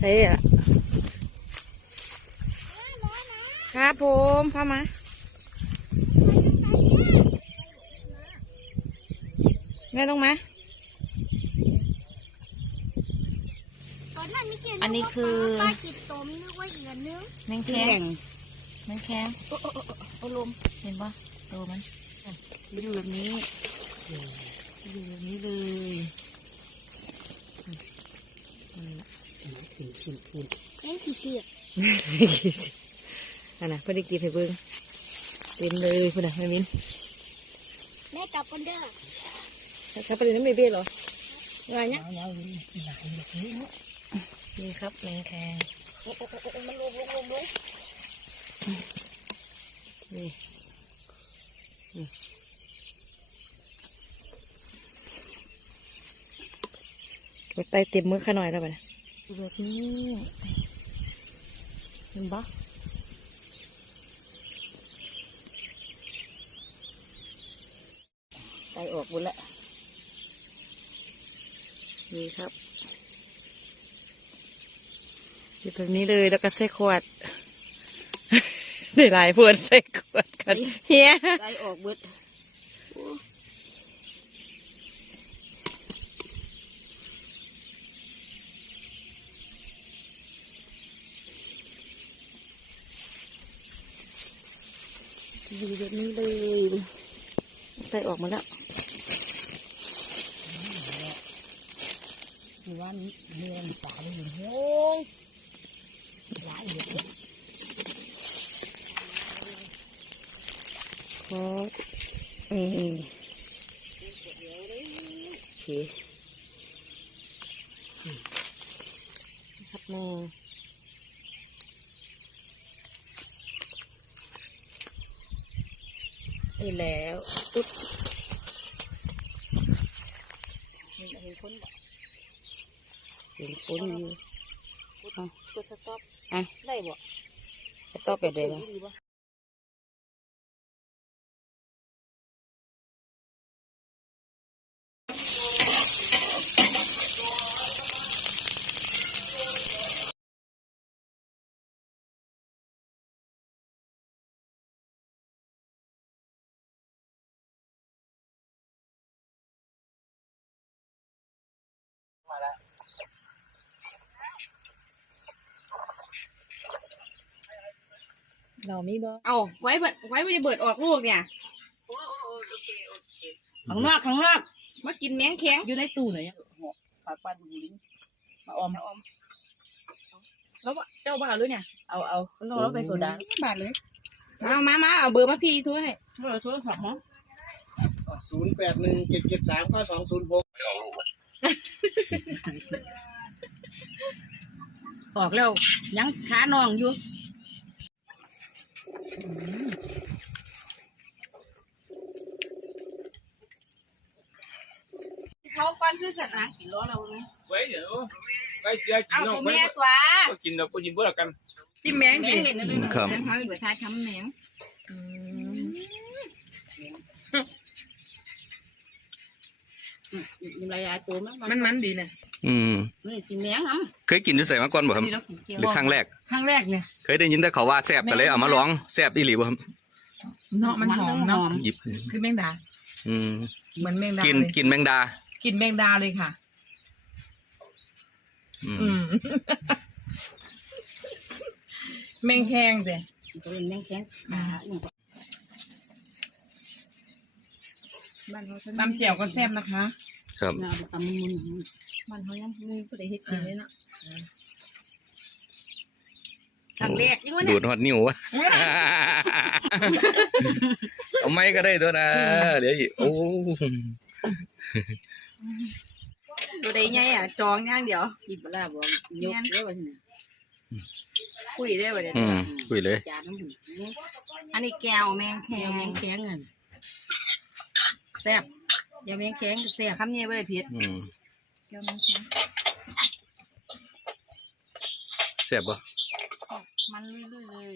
เฮ้ยอะครับผมพามาแม่ต้องมาตอนนั้นไม่เกี่ยวอันนี้คือป้าจิตโตมนึกว่าอีกอันนึงแมงแคงแมงแคงโอ้โอ้โอ้โอ้ลมเห็นปะตัวมันอะอยู่แบบนี้อยู่แบบนี้เลย อืมเอ้ยขี้เกียจอันน่ะเพื่อนได้กินให้เบิ่งเต็มเลยเพื่อนน่ะแม่มินแม่กลับกันเด้อครับประเด็นนั้นไม่เบี้ยหรอไงเนี่ยนี่ครับแมงแคงมันลงลงลงลงนี่ นี่กดไตเต็มมือข้าหน่อยแล้วไปนะแบบนี้เห็นปะไตออกหมดแล้วนี่ครับอยู่แบบนี้เลยแล้วก็ใส่ขวดได้หลายพวนใส่ขวดกันเฮียไล่ออกเบิด อยู่แบบนี้เลยใส่ออกมาแล้วมีว่าเมียนป่าเลยโอ้ยหลายเด็ดพอนี่โอเคครับแม่ ได้แล้วตุ๊บเห็นเห็นคนบ่เห็นคนอยู่เอากดสต็อปอะได้บ่ไปต่อไปเล ยนะดีบ่เรามีบ่เอาไว้เบิดไว้มันจะเบิดออกลูกเนี่ยข้างนอกข้างนอกมากินแมงแข็งอยู่ในตู้ไหนฝาปันบูลิงมาออมแล้วว่าเจ้าบ้าหรือเนี่ยเอาเอาต้องเราใส่โซดาบาทเลยเอามามาเอาเบอร์มาพี่ทั่วให้เราช่วยฝักมั้งศูนย์แปดหนึ่งเจ็ดเจ็ดสามเก้าสองศูนย์หก ออกแล้วยังขานองอยู่เขาก้อนคือสัตว์นะกินล้อเราไงไว้เดี๋ยวไว้เดี๋ยวกิเอานนอตักวไว้แม่ตัวก็กินเราก็กินพวกเรากัน จิ้มแมงแม่ดิเห็นนั่นเลยนะครับ เดี๋ยวเขาเบิดทาช้ำแมงมี ลายยาตัวมั้งมันมันดีนะอืมนี่กินแมงน้เคยกินด้วยใส่มาก่อนบ่ครับนี่เรากินเกี๊ยวหรือครั้งแรกครั้งแรกเนี่ยเคยได้ยินแต่เขาว่าแซ่บก็เลยเอามาลองแซ่บอีหลีบ่ครับเนาะมันหอมเนาะหยิบขึ้นคือแมงดา อืมเหมือนแมงดากินเลยกินแมงดา กินแมงดาเลยค่ะ อืมอืมแมงแข็งเด้ำตัวเป็นแมงแข็งขาเนี่ยน้ำเจียวก็แซ่บนะคะ ครับเอาตำมุนมันเขายังมีผู้ใดเฮ็ดกินเลยเนาะครั้งแรกยังวะดูเนี่ยดฮอดนิ้ววะ เอาไม่ก็ได้ตัวนะเดี๋ยวอีกโอ้ตัวใดใหญ่อะจองอย่างเดียว กินปลาบ่ยกได้บ่เนี่ยคุยได้บ่เนี่ยอืมคุยเลย จานน้ำหุ่นอันนี้แก้วแมงแข็แข็งแมงงแข็งอะแซ่บ ยาแมงแข็งก็แซ่บคำนี้บ่ได้ผิดอืมแก้วแมงแข็งแซ่บบ่มันเรื่อยๆเลย